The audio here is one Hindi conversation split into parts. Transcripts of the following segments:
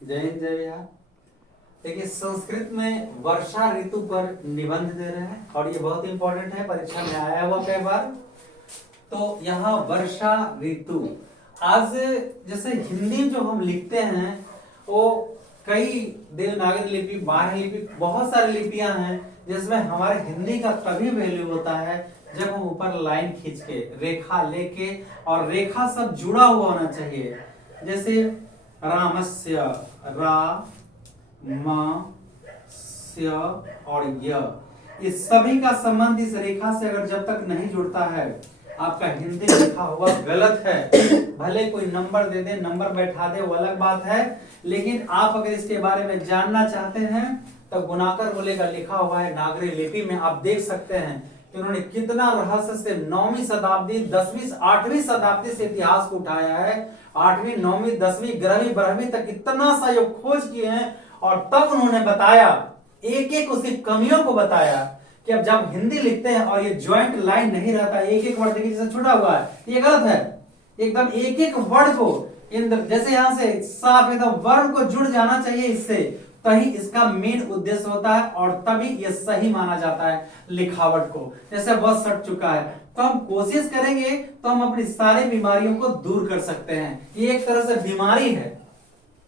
जय हिंद जय बिहार। देखिए संस्कृत में वर्षा ऋतु पर निबंध दे रहे हैं और ये बहुत इंपॉर्टेंट है, परीक्षा में आया हुआ कई बार। तो यहाँ वर्षा ऋतु आज जैसे हिंदी जो हम लिखते हैं वो कई देवनागरी लिपि, बारह लिपि, बहुत सारी लिपियां हैं जिसमें हमारे हिंदी का तभी वैल्यू होता है जब हम ऊपर लाइन खींच के रेखा लेके, और रेखा सब जुड़ा हुआ होना चाहिए। जैसे रामस्य, रा म स्य और य, इस सभी का संबंध इस रेखा से अगर जब तक नहीं जुड़ता है आपका हिंदी लिखा हुआ गलत है। भले कोई नंबर दे दे, नंबर बैठा दे, वो अलग बात है, लेकिन आप अगर इसके बारे में जानना चाहते हैं तो गुणाकर बोलेगा लिखा हुआ है नागरी लिपि में। आप देख सकते हैं कि उन्होंने कितना रहस्य से 9वीं शताब्दी, 10वीं 8वीं शताब्दी से इतिहास को उठाया है। 8वीं 9वीं 10वीं 11वीं 12वीं तक इतना सा योग खोज किए हैं और तब उन्होंने बताया, एक एक उसकी कमियों को बताया कि अब जब हिंदी लिखते हैं और ये ज्वाइंट लाइन नहीं रहता, एक एक वर्ड देखिए जैसे छुटा हुआ है, ये गलत है। एकदम एक एक वर्ड को जैसे यहां से साफ एकदम वर्ड को जुड़ जाना चाहिए इससे, तभी इसका मेन उद्देश्य होता है और तभी ये सही माना जाता है लिखावट को। जैसे वह सट चुका है तो हम कोशिश करेंगे तो हम अपनी सारी बीमारियों को दूर कर सकते हैं। ये एक तरह से बीमारी है,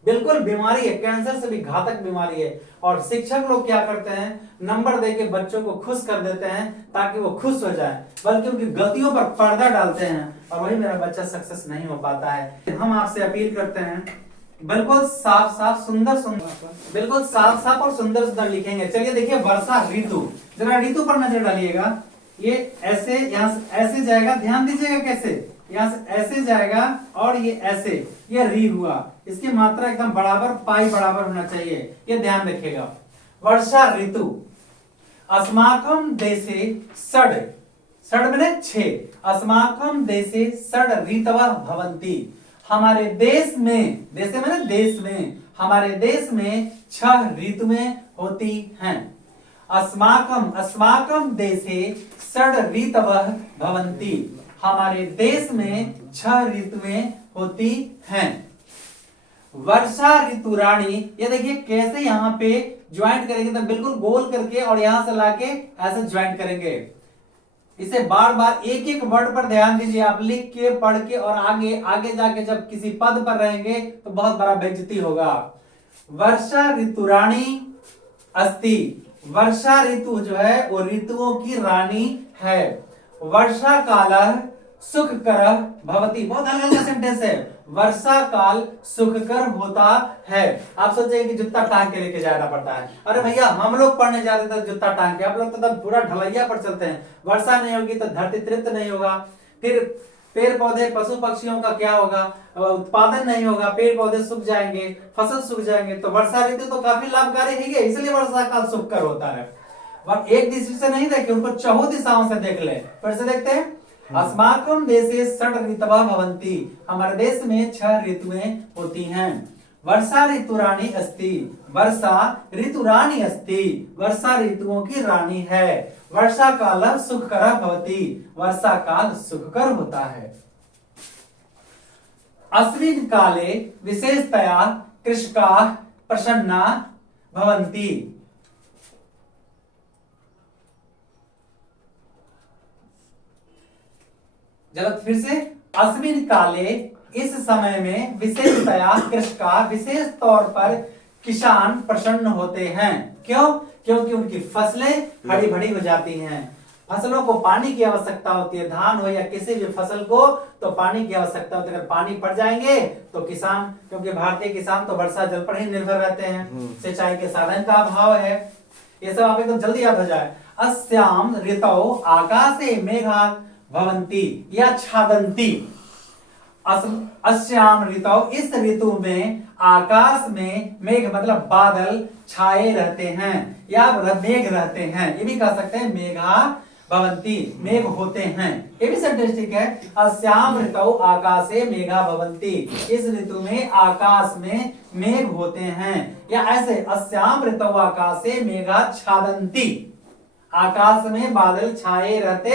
बिल्कुल बीमारी है, कैंसर से भी घातक बीमारी है। और शिक्षक लोग क्या करते हैं, नंबर देके बच्चों को खुश कर देते हैं ताकि वो खुश हो जाए, बल्कि उनकी गलतियों पर पर्दा डालते हैं और वही मेरा बच्चा सक्सेस नहीं हो पाता है। हम आपसे अपील करते हैं बिल्कुल साफ साफ सुंदर सुंदर, बिल्कुल साफ साफ और सुंदर सुंदर लिखेंगे। चलिए देखिए वर्षा ऋतु, जरा ऋतु पर नजर डालिएगा। ये ऐसे यहां से ऐसे जाएगा, ध्यान दीजिएगा कैसे, यहां से ऐसे जाएगा और ये ऐसे, ये री हुआ, इसकी मात्रा एकदम बराबर, पाई बराबर होना चाहिए, ये ध्यान रखिएगा। वर्षा ऋतु अस्माकम देशे षड, षड मैंने 6, अस्माकम देशे षड ऋतवः भवन्ति, हमारे देश में, देश मैंने देश में, हमारे देश में 6 ऋतुएं होती हैं। अस्माकम, अस्माकम देशे षड ऋतवः भवन्ति, हमारे देश में 6 ऋतुएं होती हैं। वर्षा ऋतु रानी, ये देखिए कैसे यहाँ पे ज्वाइंट करेंगे, तो बिल्कुल गोल करके और यहां से लाके ऐसे ज्वाइंट करेंगे। इसे बार बार एक एक वर्ड पर ध्यान दीजिए, आप लिख के पढ़ के और आगे आगे जाके जब किसी पद पर रहेंगे तो बहुत बड़ा बेइज्जती होगा। वर्षा ऋतु रानी अस्ति, वर्षा ऋतु जो है वो ऋतुओं की रानी है। वर्षा काल सुखकर भवती, बहुत हल्का सेंटेंस है, वर्षा काल सुखकर होता है। आप सोचेंगे कि जूता टांग के लेके जाना पड़ता है, अरे भैया हम लोग पढ़ने जाते थे जूता टांग के, आप लोग तो तब पूरा ढलैया पर चलते हैं। वर्षा नहीं होगी तो धरती तृप्त नहीं होगा, फिर पेड़ पौधे पशु पक्षियों का क्या होगा, उत्पादन नहीं होगा, पेड़ पौधे सूख जाएंगे, फसल सूख जाएंगे। तो वर्षा ऋतु तो काफी लाभकारी है, इसलिए वर्षा काल सुखकर होता है। और एक दृष्टि से नहीं देखे, उनको चहुं दिशाओं से देख ले। फिर से देखते हैं, अस्माकम देशे षड ऋतवः भवन्ति, हमारे देश में 6 ऋतुएं होती हैं। वर्षा ऋतु रानी अस्ति, वर्षा ऋतु रानी अस्ति, वर्षा ऋतुओं की रानी है। वर्षा काल सुखकर भवति, वर्षा काल सुखकर होता है। अस्मिन् काले विशेषतया कृषकाः प्रसन्ना भवन्ति, जरा फिर से, अस्मिन् काले इस समय में विशेषतया कृषका, विशेष तौर पर किसान प्रसन्न होते हैं। क्यों? क्योंकि उनकी फसलें हरी भरी हो जाती हैं। फसलों को पानी की आवश्यकता होती है, धान हो या किसी भी फसल को तो पानी की आवश्यकता होती है। अगर पानी पड़ जाएंगे तो किसान, क्योंकि भारतीय किसान तो वर्षा जल पर ही निर्भर रहते हैं, सिंचाई के साधन का अभाव है। ये सब आप एकदम जल्दी याद हो जाए। अस्याम ऋतौ आकाशे मेघा भवन्ति या छादन्ति, अस्याम ऋतौ, इस ऋतु में आकाश में मेघ मतलब बादल छाए रहते हैं या मेघ रहते हैं, ये भी कह सकते हैं मेघा भवन्ति, मेघ होते हैं, ये भी सेंटेंस ठीक है। अस्याम ऋतौ आकाशे मेघा भवन्ति, इस ऋतु में आकाश में मेघ होते हैं। या ऐसे अस्याम ऋतौ आकाशे मेघा छादन्ति, आकाश में बादल छाए रहते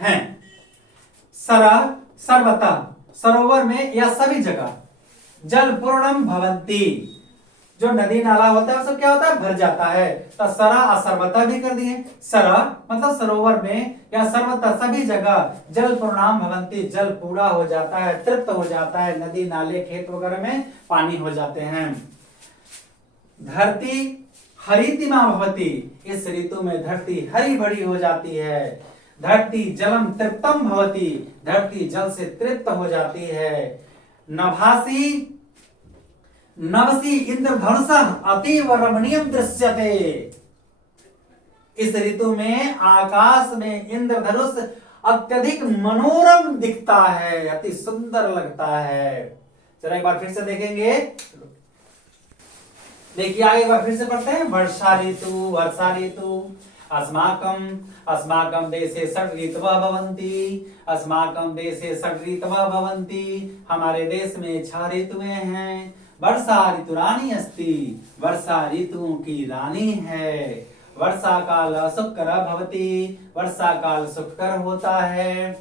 हैं। सरः सर्वतः, सरोवर में या सभी जगह, जल पूर्णम भवन्ति, जो नदी नाला होता है उसको क्या होता है, भर जाता है। तो सरा असर्वता भी कर दिए। सरा मतलब सरोवर में या सर्वथा सभी जगह जल पूर्णाम भवंती, जल पूरा हो जाता है, तृप्त हो जाता है, नदी नाले खेत वगैरह में पानी हो जाते हैं। धरती हरितिमा भवती, इस ऋतु में धरती हरी भरी हो जाती है। धरती जलम तृप्तम भवती, धरती जल से तृप्त हो जाती है। नभासी नवसी इंद्रधनुष अतीव रमणीयम दृश्यते, इस ऋतु में आकाश में इंद्रधनुष अत्यधिक मनोरम दिखता है, अति सुंदर लगता है। चलो एक बार फिर से देखेंगे, देखिए आगे एक बार फिर से पढ़ते हैं। वर्षा ऋतु, वर्षा ऋतु अस्माकं अस्माकं देशे षड् ऋतवः भवन्ति, अस्माकं देशे षड् ऋतवः भवन्ति, हमारे देश में 6 ऋतुएं हैं। वर्षा ऋतु रानी अस्ति, वर्षा ऋतुओं की रानी है। वर्षा काल शुक्र भवति, वर्षा काल शुक्र होता है।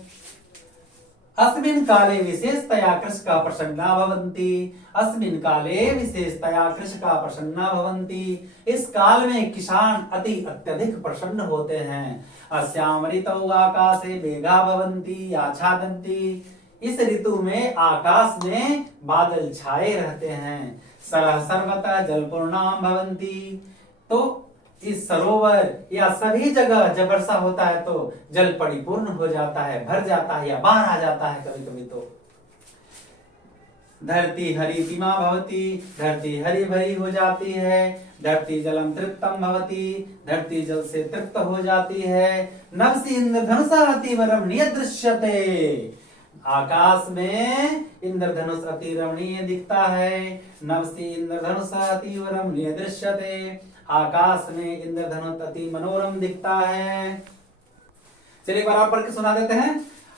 अस्मिन् काले विशेषतया कृषका प्रसन्ना भवन्ति, अस्मिन् काले विशेषतया कृषका प्रसन्ना भवन्ति, इस काल में किसान अत्यधिक प्रसन्न होते हैं। अस्याम ऋतौ आकाशे मेघा भवन्ति आच्छादन्ति, इस ऋतु में आकाश में बादल छाए रहते हैं। सरः सर्वतः जलपूर्णाम भवन्ति, तो इस सरोवर या सभी जगह जब वर्षा होता है तो जल परिपूर्ण हो जाता है, भर जाता है या बाहर आ जाता है कभी कभी। तो धरती हरितिमा भवती, धरती हरी भरी हो जाती है। धरती जलम तृप्तम भवती, धरती जल से तृप्त हो जाती है। नवसी इंद्रधनुष अतीव रमणीय दृश्यते, आकाश में इंद्रधनुष अति रमणीय दिखता है। नवसी इंद्रधनुष अतीव रमणीय दृश्यते, आकाश में इंद्रधनुष अति मनोरम दिखता है। चलिए एक बार और पढ़ के सुना देते हैं।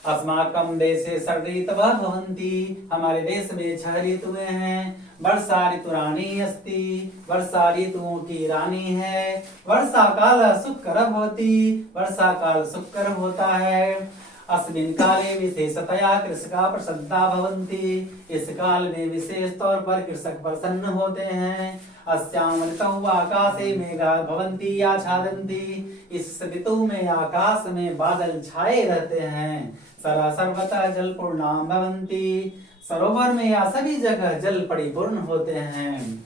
अस्माकं देशे षड् ऋतवः भवन्ति, हमारे देश में 6 ऋतुएं हैं। वर्षा ऋतु रानी अस्ति, वर्षा ऋतुओं की रानी है। वर्षा काल शुक्र भवति, वर्षा काल शुक्र होता है। अस्मिन् काले विशेषतया कृषका प्रसन्ना भवन्ति, इस काल में विशेष तौर पर कृषक प्रसन्न होते हैं। अस्याम ऋतौ आकाशे मेघा भवन्ति आच्छादन्ति, इस ऋतु में आकाश में बादल छाए रहते हैं। सरा सर्वतः जल पूर्णाम भवन्ति, सरोवर में या सभी जगह जल परिपूर्ण होते हैं।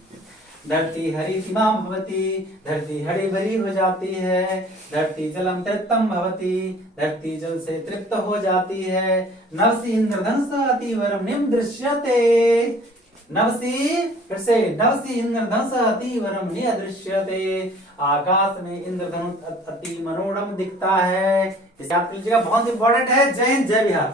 धरती हरितिमा भवति, धरती हरी भरी हो जाती है। धरती जलम तृप्तम भवति, धरती जल से तृप्त हो जाती है। नवसी इंद्रधनुष अतीव रमणीयम दृश्यते, नवसी फिर से नवसी इंद्रधनुष अतीव रमणीय दृश्यते, आकाश में इंद्रधनुष अति मनोरम दिखता है। इसे याद कर लीजिएगा, बहुत इंपॉर्टेंट है। जय हिंद जय बिहार।